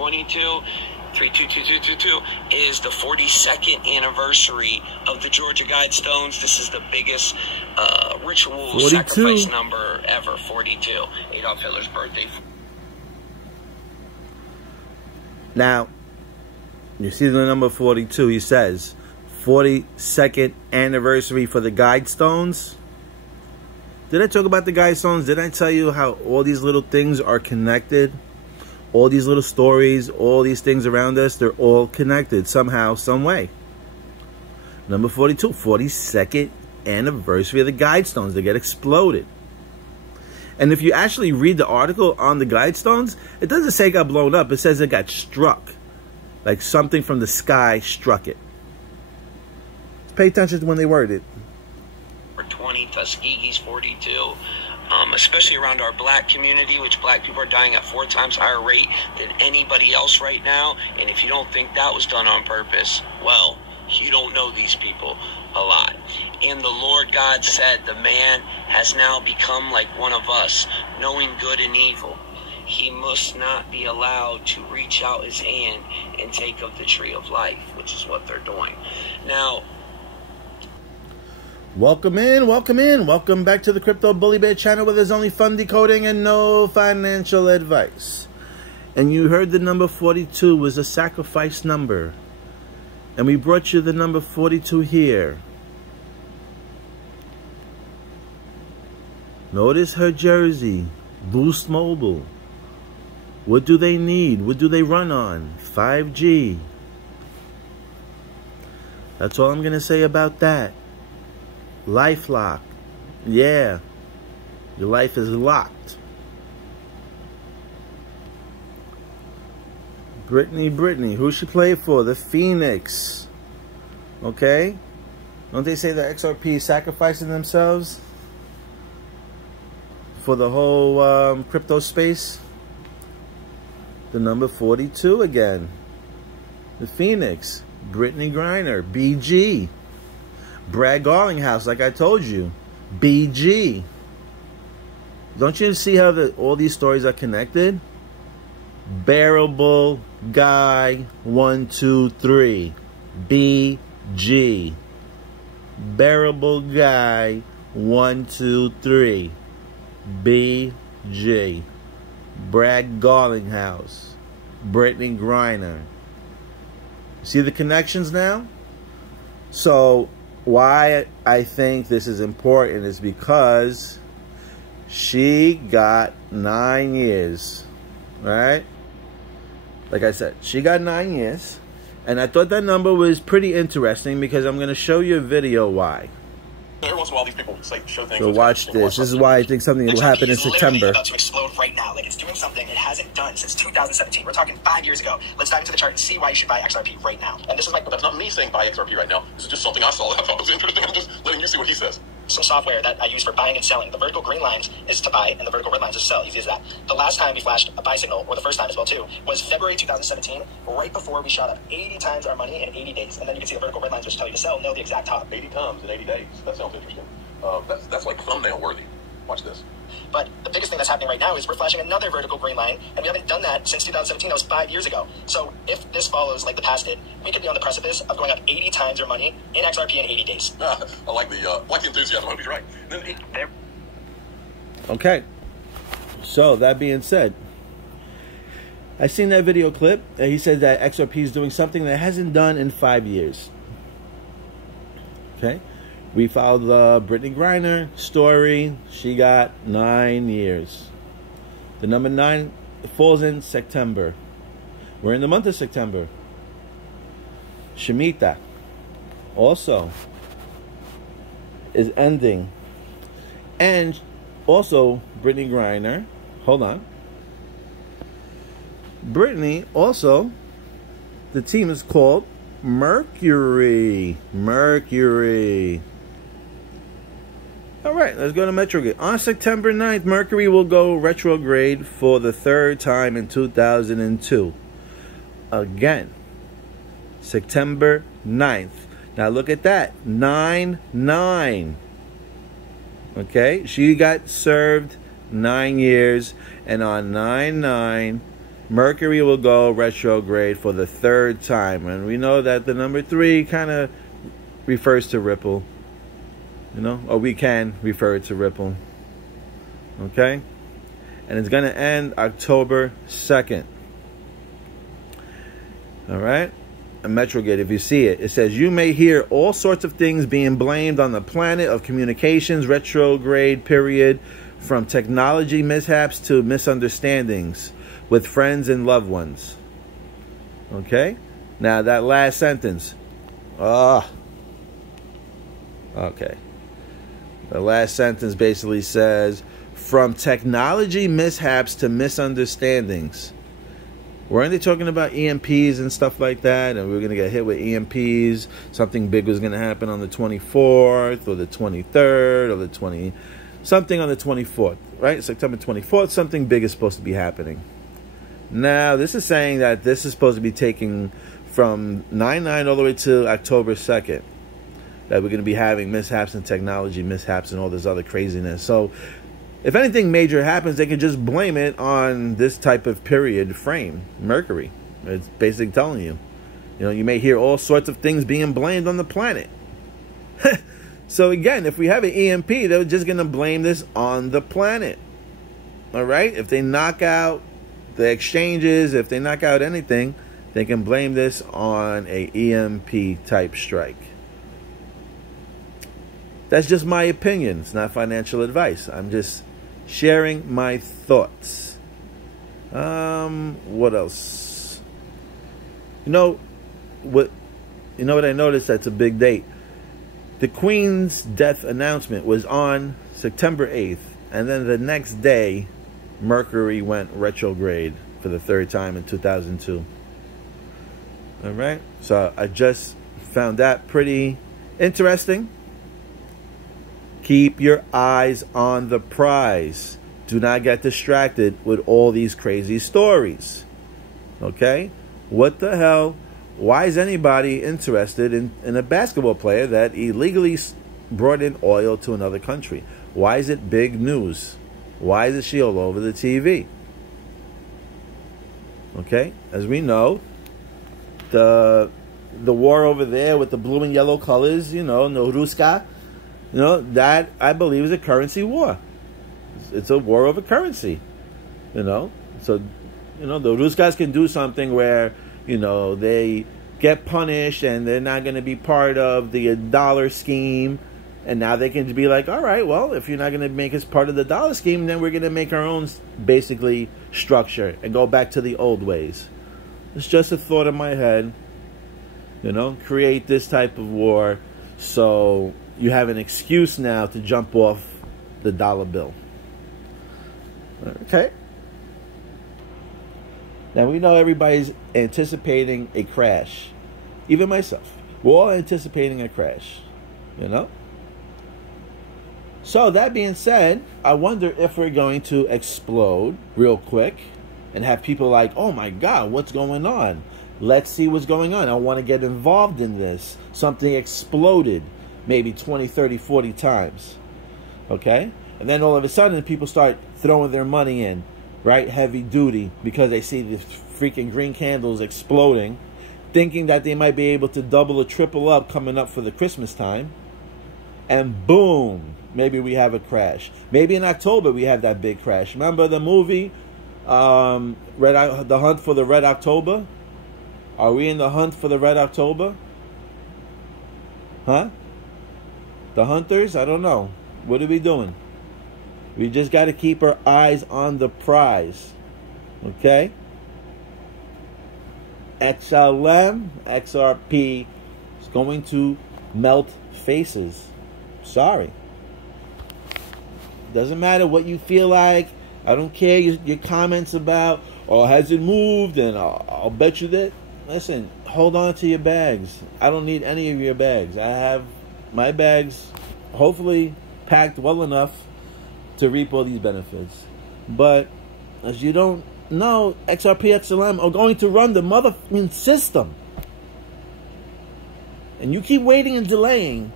22, 322222 is the 42nd anniversary of the Georgia Guidestones. This is the biggest ritual 42. sacrifice number ever, 42. Adolf Hitler's birthday. Now, you see the number 42, he says, 42nd anniversary for the Guidestones. Did I talk about the Guidestones? Did I tell you how all these little things are connected? All these little stories, all these things around us, they're all connected somehow, some way. Number 42, 42nd anniversary of the Guidestones. They get exploded. And if you actually read the article on the Guidestones, it doesn't say it got blown up. It says it got struck. Like something from the sky struck it. Pay attention to when they word it. 20, Tuskegee's 42. Especially around our black community, which black people are dying at 4 times higher rate than anybody else right now. And if you don't think that was done on purpose, well, you don't know these people a lot. And the Lord God said, the man has now become like one of us, knowing good and evil. He must not be allowed to reach out his hand and take of the tree of life, which is what they're doing. Now, welcome in, welcome in. Welcome back to the Crypto Bully Bear channel, where there's only fun decoding and no financial advice. And you heard the number 42 was a sacrifice number. And we brought you the number 42 here. Notice her jersey, Boost Mobile. What do they need? What do they run on? 5G. That's all I'm going to say about that. LifeLock. Yeah. Your life is locked. Brittany. Who she play for? The Phoenix. Okay? Don't they say the XRP is sacrificing themselves for the whole crypto space? The number 42 again. The Phoenix. Brittany Griner. BG. Brad Garlinghouse, like I told you. BG. Don't you see how all these stories are connected? Bearable Guy 123. BG. Bearable Guy 123. BG. Brad Garlinghouse. Brittany Griner. See the connections now? So why I think this is important is because she got 9 years, right? Like I said, she got 9 years, and I thought that number was pretty interesting because I'm going to show you a video why. Every once in a while, these people like show things. So watch this. This is why I think something will happen in September. About to explode right now. Like it's doing something it hasn't done since 2017. We're talking 5 years ago. Let's dive into the chart and see why you should buy XRP right now. And this is that's not me saying buy XRP right now. This is just something I saw that I thought was interesting. I'm just letting you see what he says. Some software that I use for buying and selling. The vertical green lines is to buy, and the vertical red lines is to sell. Easy as that. The last time we flashed a buy signal, or the first time as well too, was February 2017, right before we shot up 80 times our money in 80 days. And then you can see the vertical red lines, which tell you to sell. Know the exact top. 80 times in 80 days. That sounds interesting. That's like thumbnail worthy. Watch this. But the biggest thing that's happening right now is we're flashing another vertical green line, and we haven't done that since 2017. That was 5 years ago. So if this follows like the past did, we could be on the precipice of going up 80 times your money in XRP in 80 days. I like the enthusiasm. I hope he's right. Okay. So that being said, I seen that video clip. He said that XRP is doing something that it hasn't done in 5 years. Okay. We followed the Brittany Griner story. She got 9 years. The number 9 falls in September. We're in the month of September. Shemitah also is ending. And also Brittany Griner. Hold on. Brittany also, the team is called Mercury. All right, let's go to retrograde. On September 9th, Mercury will go retrograde for the 3rd time in 2002. Again, September 9th. Now look at that, 9-9. Okay, she got served 9 years, and on 9-9, Mercury will go retrograde for the 3rd time. And we know that the number 3 kind of refers to Ripple. You know, or we can refer it to Ripple. Okay? And it's going to end October 2nd. All right? A retrograde, if you see it, it says, you may hear all sorts of things being blamed on the planet of communications retrograde period, from technology mishaps to misunderstandings with friends and loved ones. Okay? Now, that last sentence. Okay. The last sentence basically says, from technology mishaps to misunderstandings. Weren't they talking about EMPs and stuff like that? And we were going to get hit with EMPs. Something big was going to happen on the 24th or the 23rd or the 20... Something on the 24th, right? September 24th, something big is supposed to be happening. Now, this is saying that this is supposed to be taking from 9/9 all the way to October 2nd. That we're going to be having mishaps in technology, mishaps and all this other craziness. So, if anything major happens, they can just blame it on this type of period frame, Mercury. It's basically telling you. You know, you may hear all sorts of things being blamed on the planet. So again, if we have an EMP, they're just going to blame this on the planet. All right? If they knock out the exchanges, if they knock out anything, they can blame this on a EMP type strike. That's just my opinion. It's not financial advice. I'm just sharing my thoughts. What else? You know what I noticed that's a big date. The Queen's death announcement was on September 8th, and then the next day, Mercury went retrograde for the 3rd time in 2002. All right? So I just found that pretty interesting. Keep your eyes on the prize. Do not get distracted with all these crazy stories. Okay? What the hell? Why is anybody interested in a basketball player that illegally brought in oil to another country? Why is it big news? Why is she all over the TV? Okay? As we know, the war over there with the blue and yellow colors, you know, Noruska, you know, that I believe is a currency war. It's a war over currency, you know. So, you know, the Ruskas can do something where, you know, they get punished and they're not going to be part of the dollar scheme. And now they can be like, all right, well, if you're not going to make us part of the dollar scheme, then we're going to make our own, basically, structure and go back to the old ways. It's just a thought in my head, you know, create this type of war so you have an excuse now to jump off the dollar bill. Okay? Now, we know everybody's anticipating a crash. Even myself. We're all anticipating a crash. You know? So, that being said, I wonder if we're going to explode real quick and have people like, oh my God, what's going on? Let's see what's going on. I want to get involved in this. Something exploded maybe 20, 30, 40 times. Okay? And then all of a sudden, people start throwing their money in. Right, heavy duty, because they see the freaking green candles exploding, thinking that they might be able to double or triple up coming up for the Christmas time, and boom, maybe we have a crash. Maybe in October we have that big crash. Remember the movie, The Hunt for the Red October? Are we in the hunt for the Red October? Huh? The hunters? I don't know. What are we doing? We just got to keep our eyes on the prize. Okay? XLM, XRP is going to melt faces. Sorry. Doesn't matter what you feel like. I don't care your comments about, oh, has it moved? And I'll bet you that. Listen, hold on to your bags. I don't need any of your bags. I have my bags hopefully packed well enough to reap all these benefits. But as you don't know, XRP, XLM are going to run the motherfucking system. And you keep waiting and delaying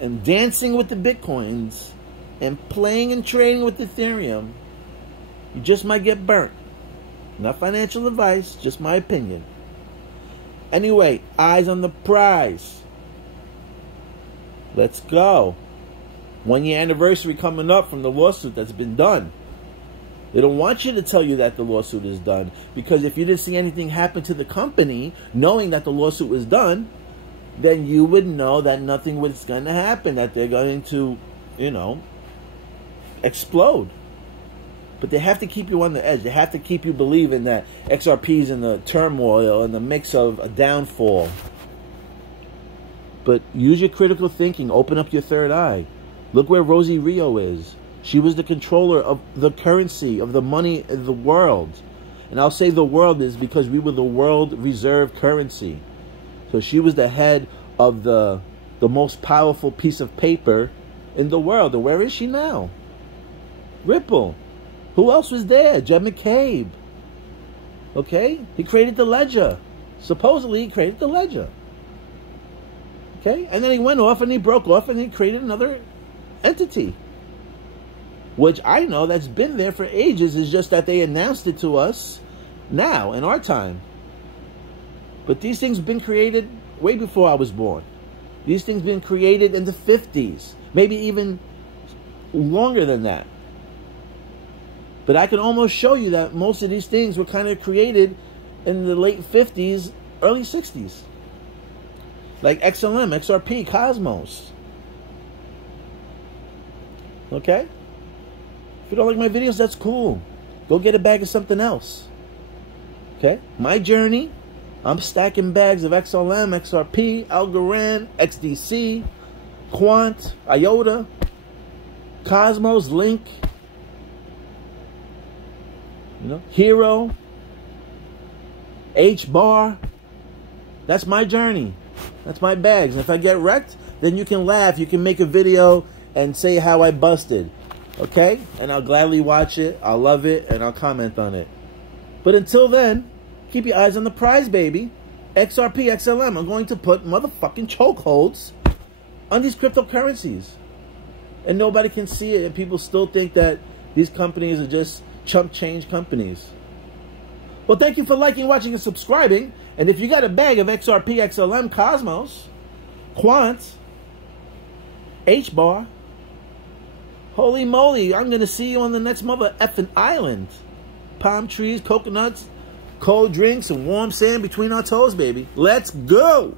and dancing with the Bitcoins and playing and trading with Ethereum, you just might get burnt. Not financial advice, just my opinion. Anyway, eyes on the prize. Let's go. 1 year anniversary coming up from the lawsuit that's been done. They don't want you to tell you that the lawsuit is done, because if you didn't see anything happen to the company knowing that the lawsuit was done, then you would know that nothing was going to happen, that they're going to, you know, explode. But they have to keep you on the edge. They have to keep you believing that XRP's in the turmoil and the mix of a downfall. But use your critical thinking. Open up your third eye. Look where Rosie Rio is. She was the controller of the currency, of the money of the world. And I'll say the world is because we were the world reserve currency. So she was the head of the most powerful piece of paper in the world. And where is she now? Ripple. Who else was there? Jed McCabe. Okay? He created the ledger. Supposedly he created the ledger. Okay? And then he went off and he broke off and he created another entity. Which I know that's been there for ages. It's just that they announced it to us now, in our time. But these things have been created way before I was born. These things have been created in the 50s. Maybe even longer than that. But I can almost show you that most of these things were kind of created in the late 50s, early 60s. Like XLM, XRP, Cosmos. Okay? If you don't like my videos, that's cool. Go get a bag of something else. Okay? My journey, I'm stacking bags of XLM, XRP, Algorand, XDC, Quant, IOTA, Cosmos, Link, you know, Hero, H-Bar. That's my journey. That's my bags. And if I get wrecked, then you can laugh. You can make a video and say how I busted. Okay? And I'll gladly watch it. I'll love it. And I'll comment on it. But until then, keep your eyes on the prize, baby. XRP, XLM. I'm going to put motherfucking chokeholds on these cryptocurrencies. And nobody can see it. And people still think that these companies are just chump change companies. Well, thank you for liking, watching, and subscribing. And if you got a bag of XRP, XLM, Cosmos, Quant, H-Bar, holy moly, I'm going to see you on the next mother effing island. Palm trees, coconuts, cold drinks, and warm sand between our toes, baby. Let's go!